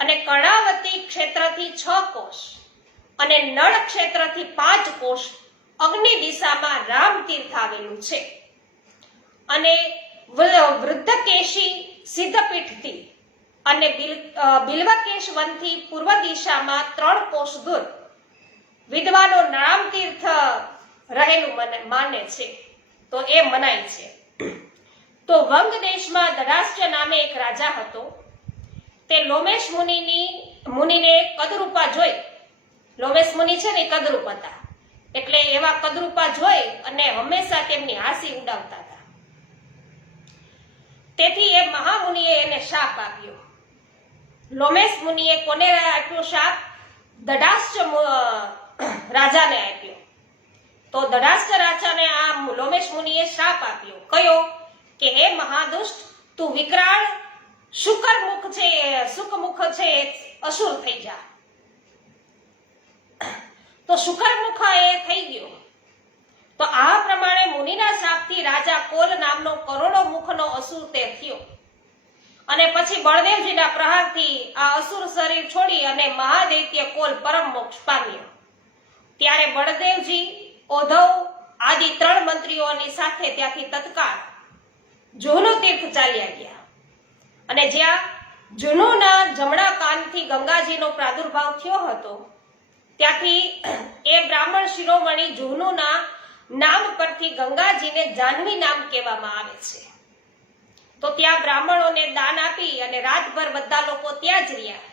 અને કર્ણાવતી ક્ષેત્રથી 6 કોષ અને નળ ક્ષેત્રથી 5 કોષ અગ્નિ દિશામાં રામ તીર્થ આવેલું છે અને વૃદ્ધકેશી સિદ્ધપીઠથી અને બિલ્વકેશ વનથી પૂર્વ દિશામાં 3 કોષ દૂર વિદ્વાનો રામ તીર્થ રહેલું માને છે. તો એ મનાય છે. તો વંગ દેશમાં દરાષ્ટ્ર નામે એક રાજા હતો. તે લોમેશ મુનિને કદરૂપા જોઈ, લોમેશ મુનિ છે ને કદરૂપ હતા, એટલે એવા કદરૂપા જોઈ અને હંમેશા તેમની હાસી ઉડાવતા હતા. તેથી એ મહામુનિએ એને શાપ આપ્યો. લોમેશ મુનિએ કોને આપ્યો શાપ? દડાષ્ટ રાજાને આપ્યો. તો ધૃતરાષ્ટ્ર રાજાને આ લોમેશ મુનિએ શાપ આપ્યો. કયો? કે હે મહાદુષ્ટ, તું વિકરાળ શુકમુખ છે અસુર થઈ જા. તો શુકરમુખ એ થઈ ગયો. તો આ પ્રમાણે મુનિના શાપથી રાજા કોલ નામનો કરોડો મુખનો અસુર તે થયો. અને પછી બળદેવજીના પ્રહારથી આ અસુર શરીર છોડી અને મહાદૈત્ય કોલ પરમ મોક્ષ પામ્યો. ત્યારે બળદેવજી, ઓધવ આદિ 3 મંત્રીઓની સાથે ત્યાંથી તત્કાળ જુહનુ તીર્થ ચાલ્યા ગયા. અને જ્યાં જુહનુના જમણા કાનથી ગંગાજીનો પ્રાદુર્ભાવ થયો હતો, ત્યાંથી એ બ્રાહ્મણ શિરોમણી જુહનુના નામ પરથી ગંગાજીને જાહ્નવી નામ કહેવામાં આવે છે. તો ત્યાં બ્રાહ્મણોને દાન આપી અને રાતભર બધા લોકો ત્યાં જ રહ્યા.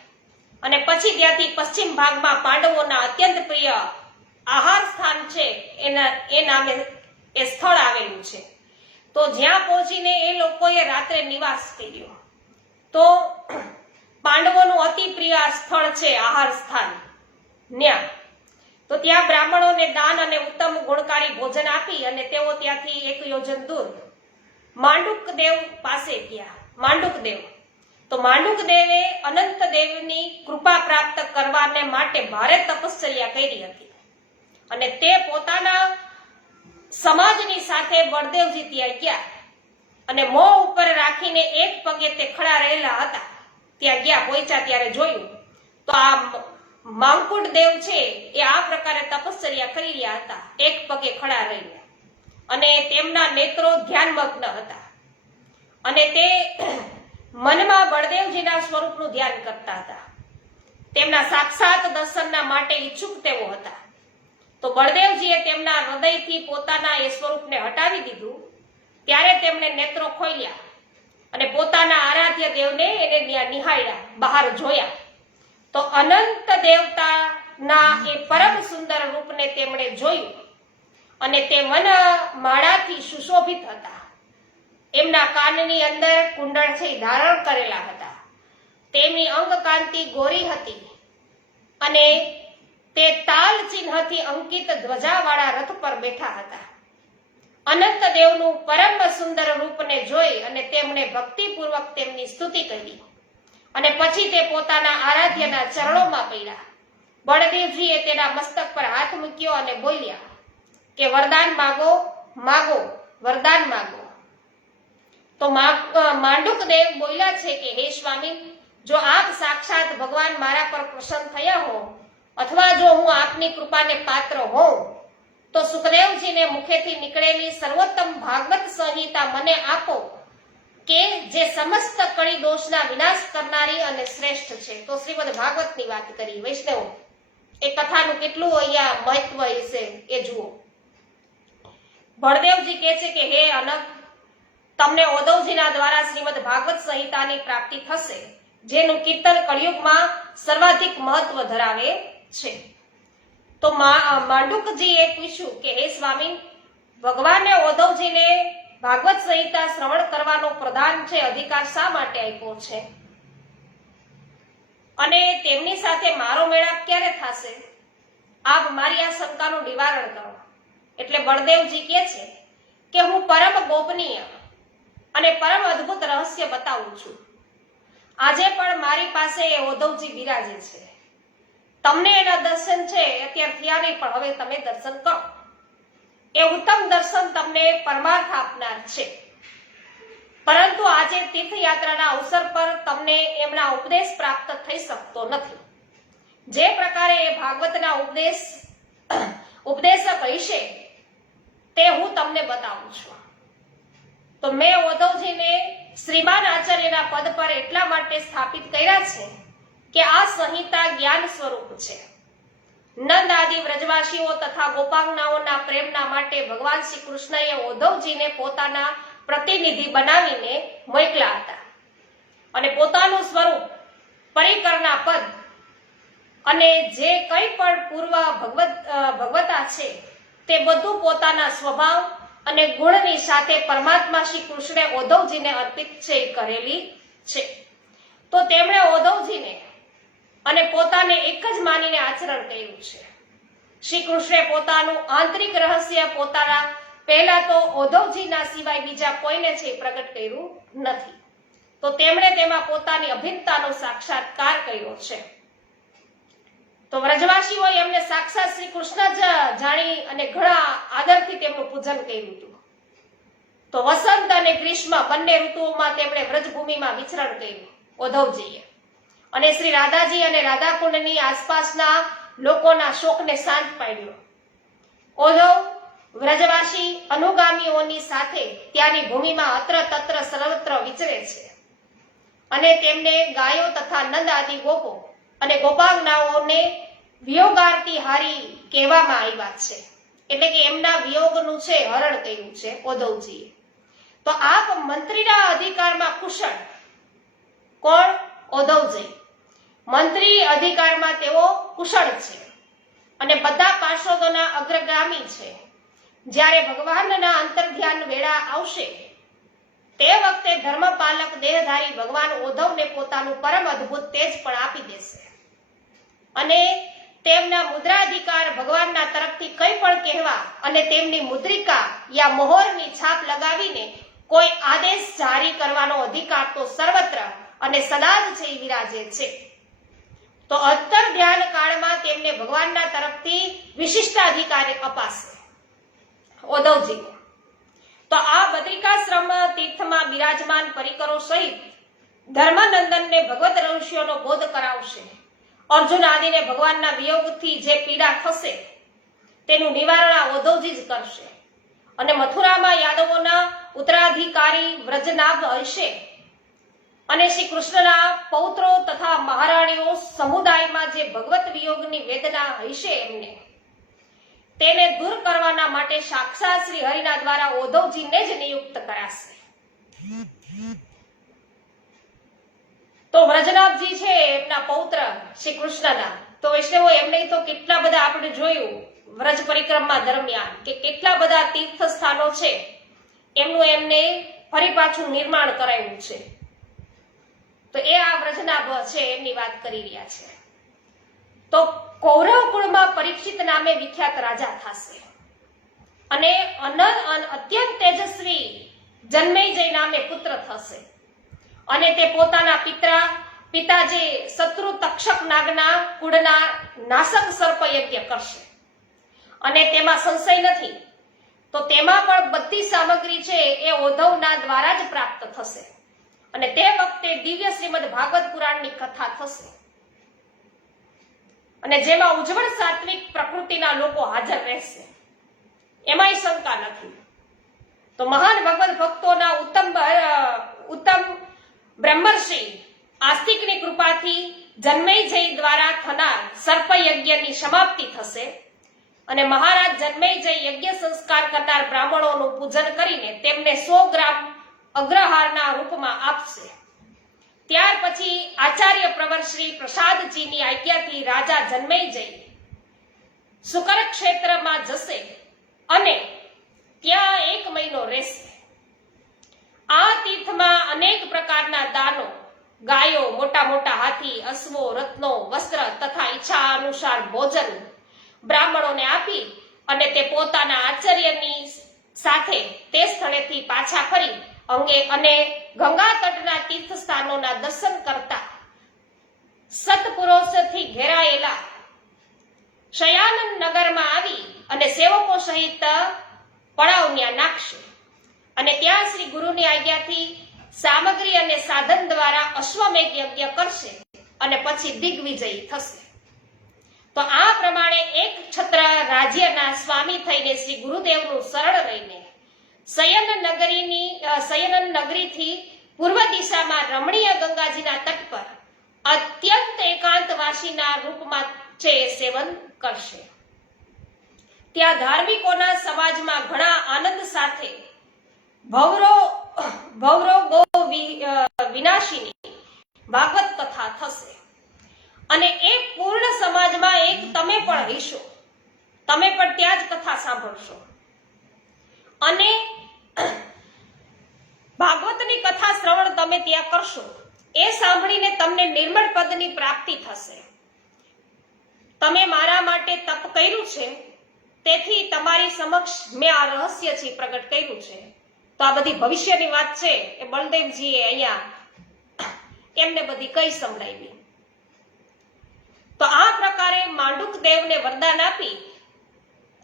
અને પછી ત્યાંથી પશ્ચિમ ભાગમાં પાંડવોના અત્યંત પ્રિય આહાર સ્થાન છે એ નામે એ સ્થળ આવેલું છે. તો જ્યાં પહોંચીને એ લોકોએ રાત્રે નિવાસ કર્યો. તો પાંડવોનું અતિ પ્રિય સ્થળ છે આહાર સ્થાન ન્યા. તો ત્યાં બ્રાહ્મણોને દાન અને ઉત્તમ ગુણકારી ભોજન આપી અને તેઓ ત્યાંથી 1 યોજન દૂર માંડુકદેવ પાસે ગયા. માંડુકદેવ, તો માંડુકદેવે અનંત દેવની કૃપા પ્રાપ્ત કરવાને માટે ભારે તપશ્ચર્યા કરી હતી. અને તે પોતાના સમાજની સાથે બળદેવજી ત્યાં ગયા અને મોં ઉપર રાખીને એક પગે તે ખડા રહેલા હતા. ત્યાં ગયા, પહોંચ્યા ત્યારે જોયું તો આ માંકુડ દેવ છે એ આ પ્રકારે તપશ્ચર્યા કરી રહ્યા હતા, એક પગે ખડા રહીને. અને તેમના નેત્રો ધ્યાનમગ્ન હતા અને તે મનમાં બળદેવજીના સ્વરૂપનું ધ્યાન કરતા હતા. તેમના સાક્ષાત દર્શનના માટે ઈચ્છુક તેઓ હતા. તો બળદેવજીએ તેમના હૃદયથી પોતાના એ સ્વરૂપને હટાવી દીધું. ત્યારે તેમણે નેત્રો ખોલ્યા અને પોતાના આરાધ્ય દેવને એને ત્યાં નિહાળ્યા, બહાર જોયા. તો અનંત દેવતાના એ પરમ સુંદર રૂપને તેમણે જોયું અને તે વનમાળાથી સુશોભિત હતા. એમના કાનની અંદર કુંડળ છે ધારણ કરેલા હતા. તેમની અંગકાંતિ ગોરી હતી અને તે તાલ ચિહ્નથી અંકિત ધ્વજાવાળા રથ પર બેઠા હતા. અનંત દેવનું પરમ સુંદર રૂપને જોઈ અને તેમણે ભક્તિપૂર્વક તેમની સ્તુતિ કરી અને પછી તે પોતાના આરાધ્યના ચરણોમાં પડ્યા. બળદેવજીએ તેના મસ્તક પર હાથ મૂક્યો અને બોલ્યા કે વરદાન માગો, માગો, વરદાન માગો. તો માંડુકદેવ બોલ્યા છે કે હે સ્વામી, જો આપ સાક્ષાત ભગવાન મારા પર પ્રસન્ન થયા હો અથવા જો હું આપની કૃપાને પાત્ર હોઉં તો સુખદેવજીને મુખેથી નીકળેલી સર્વોત્તમ ભાગવત સંહિતા મને આપો કે જે સમસ્ત કળી દોષના વિનાશ કરનારી અને શ્રેષ્ઠ છે. તો શ્રીમદ ભાગવતની વાત કરી વૈષ્ણવ. એ કથાનું કેટલું અહીંયા મહત્વ છે એ જુઓ. બળદેવજી કહે છે કે હે અનક, તમને ઓધવજીના દ્વારા શ્રીમદ ભાગવત સંહિતાની પ્રાપ્તિ થશે, જેનું કીર્તન કળિયુગમાં સર્વાધિક મહત્વ ધરાવે છે. તો માંડુકજીએ પૂછ્યું કે હે સ્વામી, ભગવાને ઓધવજીને ભાગવત સંહિતા શ્રવણ કરવાનો પ્રધાન છે અધિકાર શા માટે આપ્યો છે અને તેમની સાથે મારો મેળાપ ક્યારે થશે? આપ મારી આ શંકાનું નિવારણ કરો. એટલે બળદેવજી કહે છે કે હું પરમ ગોપનીય અને પરમ અદ્ભુત રહસ્ય બતાવું છું. આજે પણ મારી પાસે એ ઓધવજી બિરાજે છે. તમને એના દર્શન છે અત્યારે થયા નહીં, પણ હવે તમે દર્શન કરો. એ ઉત્તમ દર્શન તમને પરમાર્થ આપનાર છે. પરંતુ આજે તીર્થયાત્રાના અવસર પર તમને એમના ઉપદેશ પ્રાપ્ત થઈ શકતો નથી. જે પ્રકારે એ ભાગવતના ઉપદેશક હશે તે હું તમને બતાવું છું. તો મેં ઓધવજીને શ્રીમાન આચાર્યના પદ પર એટલા માટે સ્થાપિત કર્યા છે કે આ સંહિતા જ્ઞાન સ્વરૂપ છે. નંદ આદિ વ્રજવાસીઓ તથા ગોપાંગનાઓના પ્રેમના માટે ભગવાન શ્રી કૃષ્ણએ ઓધવજીને પોતાના પ્રતિનિધિ બનાવીને મોકલ્યા હતા અને પોતાનું સ્વરૂપ, પરિકરના પદ અને જે કંઈ પણ પૂર્વ ભગવતા છે તે બધું પોતાના સ્વભાવ અને ગુણની સાથે પરમાત્મા શ્રી કૃષ્ણે ઓધવજીને અર્પિત છે કરેલી છે. તો તેમણે ઓધવજીને અને પોતાને એક જ માનીને આચરણ કર્યું છે. શ્રી કૃષ્ણે પોતાનું આંતરિક રહસ્ય પોતાના પહેલા તો ઉદ્ધવજીના સિવાય બીજા કોઈને છે પ્રગટ કર્યું નથી, તો તેમણે તેમાં પોતાની અભિન્નતાનો સાક્ષાત્કાર કર્યો છે. તો વ્રજવાસીઓએ એમને સાક્ષાત શ્રી કૃષ્ણ જ જાણી અને ઘણા આદરથી તેમનું પૂજન કર્યું હતું. તો વસંત અને ગ્રીષ્મ બંને ઋતુઓમાં તેમણે વ્રજભૂમિમાં વિચરણ કર્યું ઉદ્ધવજીએ, અને શ્રી રાધાજી અને રાધાકુંડની આસપાસના લોકોના શોકને શાંત પાડ્યો. ઉદ્ધવ વ્રજવાસી અનુગામીઓની સાથે ત્યાંની ભૂમિમાં અત્ર તત્ર સર્વત્ર વિચરે છે, અને તેમને ગાયો તથા નંદ આદિ ગોપો અને ગોપાંગનાઓને વિયોગાર્તી હારી કહેવામાં આવ્યા છે, એટલે કે એમના વિયોગનું છે હરણ કર્યું છે ઉદ્ધવજીએ. તો આપ મંત્રીના અધિકારમાં કુશળ. કોણ? ઉદ્ધવજી. મંત્રી અધિકારમાં તેઓ કુશળ છે અને બધા પાર્ષદોના અગ્રગામી છે. જ્યારે ભગવાનના અંતર્ધ્યાન વેળા આવશે તે વખતે ધર્મપાલક દેહધારી ભગવાન ઉદ્ધવને પોતાનું પરમ અદ્ભુત તેજ પણ આપી દેશે, અને તેમના મુદ્રાધિકાર ભગવાનના તરફથી કંઈ પણ કહેવા અને તેમની મુદ્રિકા યા મોહરની છાપ લગાવીને કોઈ આદેશ જારી કરવાનો અધિકાર તો સર્વત્ર અને સદા જ છે વિરાજે છે. તો અંતર ધ્યાન કાળમાં તેમને ભગવાનના તરફથી વિશિષ્ટ અધિકાર અપાશે ઉદ્ધવજીને. તો આ બદ્રિકાશ્રમ તીર્થમાં બિરાજમાન પરિકરો સહિત ધર્મનંદનને ભગવત રહસ્યોનો બોધ કરાવશે. અર્જુન આદિને ભગવાનના વિયોગથી જે પીડા થશે તેનું નિવારણ આ ઉદ્ધવજી જ કરશે. અને મથુરામાં યાદવોના ઉત્તરાધિકારી વ્રજનાભ હશે, અને શ્રી કૃષ્ણના પૌત્રો તથા મહારાણીઓ સમુદાયમાં જે ભગવત વિયોગની વેદના હશે એમને તેને દૂર કરવાના માટે સાક્ષાત શ્રી હરિના દ્વારા ઉદ્ધવજીને જ નિયુક્ત કરાશે. તો વ્રજનાભજી છે એમના પૌત્ર શ્રી કૃષ્ણના. તો વૈષ્ણવો એમને તો કેટલા બધા આપણે જોયું વ્રજ પરિક્રમા દરમિયાન કે કેટલા બધા તીર્થ સ્થાનો છે એમનું એમને ફરી પાછું નિર્માણ કરાયું છે. તો એ આ વ્રજનાભ છે એમની વાત કરી રહ્યા છે. તો કૌરવ કુળમાં પરીક્ષિત નામે વિખ્યાત રાજા થશે, અને અત્યંત તેજસ્વી જન્મેજય નામે પુત્ર થશે, અને તે પોતાના પિતા જે શત્રુ તક્ષક નાગના કુળના નાશક સર્પ યજ્ઞ કરશે, અને તેમાં સંશય નથી. તો તેમાં પણ બધી સામગ્રી છે એ ઉદ્ધવના દ્વારા જ પ્રાપ્ત થશે, અને તે વખતે દિવ્ય શ્રીમદ ભાગવત પુરાણની કથા થશે, અને જેમાં ઉજ્જવળ સાત્વિક પ્રકૃતિના લોકો હાજર રહેશે, એમાંય શંકા નથી. તો મહાન ભગવત ભક્તોના ઉત્તમ બ્રહ્મર્ષિ આસ્તિકની કૃપાથી જન્મેજય દ્વારા થનાર સર્પયજ્ઞની સમાપ્તિ થશે, અને મહારાજ જન્મેજય યજ્ઞ સંસ્કાર કરનાર બ્રાહ્મણોનું પૂજન કરીને તેમને 100 ગ્રામ અગ્રહારના રૂપમાં આપશે. ત્યાર પછી આચાર્ય પ્રવર શ્રી પ્રસાદજીની આજ્ઞાથી રાજા જન્મેજય શુકર ક્ષેત્રમાં જશે અને ત્યાં 1 મહિનો રહેશે. આ તીર્થમાં અનેક પ્રકારના દાનો, ગાયો, મોટા મોટા હાથી, અશ્વો, રત્નો, વસ્ત્ર તથા ઈચ્છા અનુસાર ભોજન બ્રાહ્મણોને આપી અને તે પોતાના આચાર્યની સાથે તે સ્થળેથી પાછા ફરી અને ગંગા તટના તીર્થ સ્થાનોના દર્શન કરતા સત્પુરુષોથી ઘેરાયેલા શયાનન નગરમાં આવી અને સેવકો સહિત પડાવન્યા નાખશે, અને ત્યાં શ્રી ગુરુની આજ્ઞાથી સામગ્રી અને સાધન દ્વારા અશ્વમેઘ યજ્ઞ કરશે, અને પછી દિગ્વિજયી થશે. તો આ પ્રમાણે એક છત્ર રાજ્યના સ્વામી થઈને શ્રી ગુરુદેવનું શરણ લઈને શયન નગરીથી પૂર્વ દિશામાં રમણીય ગંગાજીના તટ પર અત્યંત એકાંતવાસીના રૂપમાં છે સેવન કરશે. ત્યાં ધાર્મિકોના સમાજમાં ઘણા આનંદ સાથે ભવરોગો વિનાશીની ભાગવત કથા થશે, અને એ પૂર્ણ સમાજમાં એક તમે પણ હશો, તમે પણ ત્યાં જ કથા સાંભળશો, અને ભાગવતની કથા શ્રવણ તમે ત્યાં કરશો. એ સાંભળીને તમને નિર્મળ પદની પ્રાપ્તિ થશે, તમે મારા માટે તપ કર્યું છે, તેથી તમારી સમક્ષ મેં આ રહસ્ય છે પ્રગટ કર્યું છે. તો આ બધી ભવિષ્યની વાત છે એ બળદેવજીએ અહીંયા એમને બધી કઈ સંભળાવી. તો આ પ્રકારે માંડુક દેવને વરદાન આપી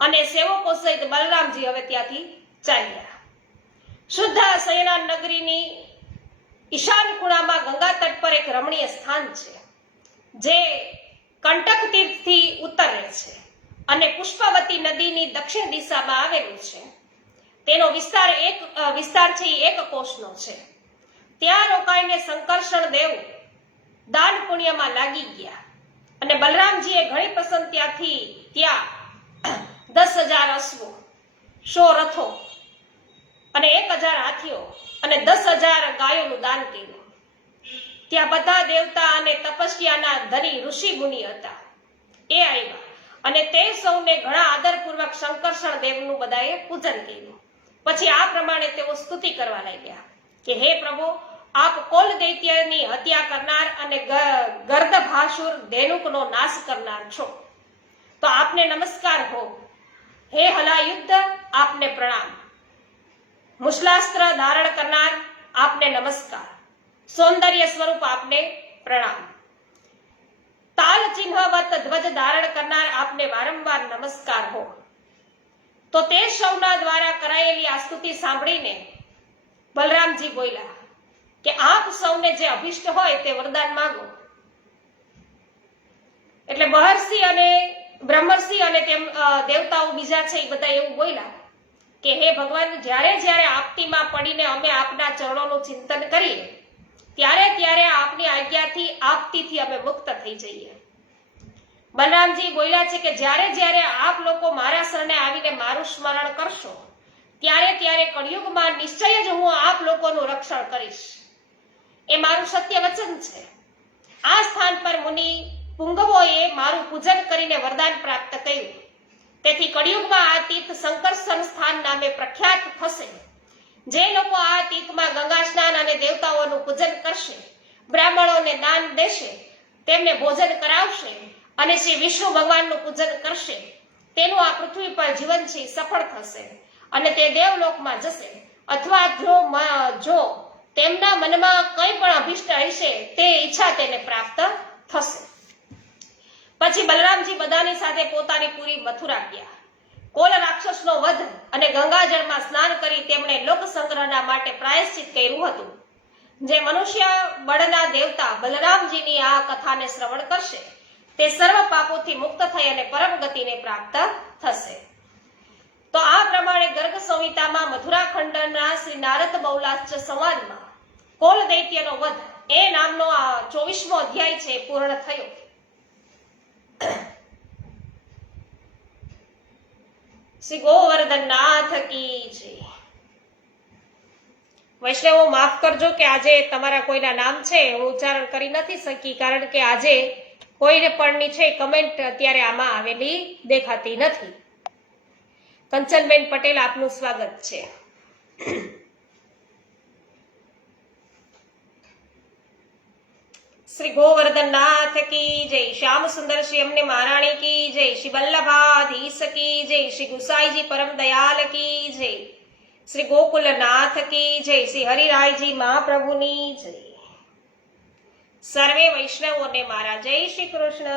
અને સેવકો સહિત બલરામજી હવે ત્યાંથી ચાલ્યા. શુદ્ધ સૈના નગરીની ઈશાન ખૂણામાં ગંગા તટ પર એક રમણીય સ્થાન છે, જે કંટક તીર્થથી ઉત્તરે છે અને પુષ્પવતી નદીની દક્ષિણ દિશામાં આવેલું છે. તેનો વિસ્તાર છે એક કોષનો છે. ત્યાં રોકાઈને શંકર્ષણ દેવ દાન પુણ્યમાં લાગી ગયા અને બલરામજીએ ઘણી પસંદ ત્યાં 10,000 અશ્વો, 100 રથો અને 1,000 હાથીઓ અને 10,000 ગાયોનું દાન કર્યું. ત્યાં બધા દેવતા અને તપસ્યાના ધની ઋષિ મુનિ હતા, એ આવ્યા અને તે સૌને ઘણા આદરપૂર્વક શંકર્ષણ દેવનું બધાએ પૂજન કર્યું. પછી આ પ્રમાણે તેઓ સ્તુતિ કરવા લાગ્યા કે હે પ્રભુ, આપ કોલ દૈત્યની હત્યા કરનાર અને ગર્દભાસુર ધેનુકનો નાશ કરનાર છો, તો આપને નમસ્કાર હો. હે હલાયુદ્ધ, આપને પ્રણામ. મુશલાસ્ત્ર ધારણ કરનાર, આપને નમસ્કાર. સૌંદર્ય સ્વરૂપ, આપને પ્રણામ. તાલ ચિહ્નવત ધ્વજ ધારણ કરનાર, આપને વારંવાર નમસ્કાર હો. તો તે સૌના દ્વારા કરાયેલી આ સ્તુતિ સાંભળીને બલરામજી બોલ્યા કે આપ સૌને જે અભિષ્ટ હોય તે વરદાન માંગો. એટલે મહર્ષિ અને બ્રહ્મર્ષિ અને તેમ દેવતાઓ બીજા છે એ બધા એવું બોલ્યા કે હે ભગવાન, જ્યારે આપતીમાં પડીને અમે આપના ચરણોનું ચિંતન કરીએ ત્યારે આપની આજ્ઞાથી આપતીથી અમે મુક્ત થઈ જઈએ. બલરામજી બોલ્યા છે કે જ્યારે આપ લોકો મારા શરણે આવીને મારું સ્મરણ કરશો ત્યારે કળિયુગમાં નિશ્ચય જ હું આપ લોકોનું રક્ષણ કરીશ. એ મારું સત્ય વચન છે. આ સ્થાન પર મુનિ પુંગવોએ મારું પૂજન કરીને વરદાન પ્રાપ્ત કર્યું. તેથી કળિયુગમાં આ તીર્થ શંકર્ષણ સ્થાન નામે પ્રખ્યાત થશે. જે લોકો આ તીર્થમાં ગંગા સ્નાન અને દેવતાઓનું પૂજન કરશે, બ્રાહ્મણોને દાન દેશે, તેમને ભોજન કરાવશે અને શ્રી વિષ્ણુ ભગવાનનું પૂજન કરશે, તેનું આ પૃથ્વી પર જીવન છે સફળ થશે અને તે દેવલોકમાં જશે. અથવા જો તેમના મનમાં કંઈ પણ અભિષ્ટ હશે તે ઈચ્છા તેને પ્રાપ્ત થશે. પછી બલરામજી બધાની સાથે પોતાની પૂરી મથુરા ગયા. કોલ રાક્ષસનો વધ અને ગંગાજળમાં સ્નાન કરી તેમણે લોક સંગ્રહના માટે પ્રાયશ્ચિત કર્યું હતું. જે મનુષ્ય બળના દેવતા બલરામજીની આ કથાને શ્રવણ કરશે તે સર્વ પાપોથી મુક્ત થઈ અને પરમ ગતિને પ્રાપ્ત થશે. તો આ પ્રમાણે ગર્ગ સંહિતામાં મથુરા ખંડના શ્રી નારદ બહુલાશ્ચ સંવાદમાં કોલ દૈત્યનો વધ એ નામનો આ 24મો અધ્યાય છે પૂર્ણ થયો. શ્રી ગોવર્ધનનાથ કી જય. વૈષ્ણવો માફ કરજો કે આજે તમારા કોઈના નામ છે હું ઉચ્ચારણ કરી નથી શકી, કારણ કે આજે કોઈને પણની છે કમેન્ટ અત્યારે આમાં આવેલી દેખાતી નથી. કંચનબેન પટેલ, આપનું સ્વાગત છે. શ્રી ગોવર્ધનનાથ કી જય. શ્યામ સુંદર શ્રી અમને મહારાણી કી જય. શ્રી વલ્લભાધીશ કી જય. શ્રી ગુસાઈજી પરમ દયાલ કી જય. શ્રી ગોકુલનાથ કી જય. શ્રી હરિરાયજી મહાપ્રભુની જય. સર્વે વૈષ્ણવોને મારા જય શ્રી કૃષ્ણ.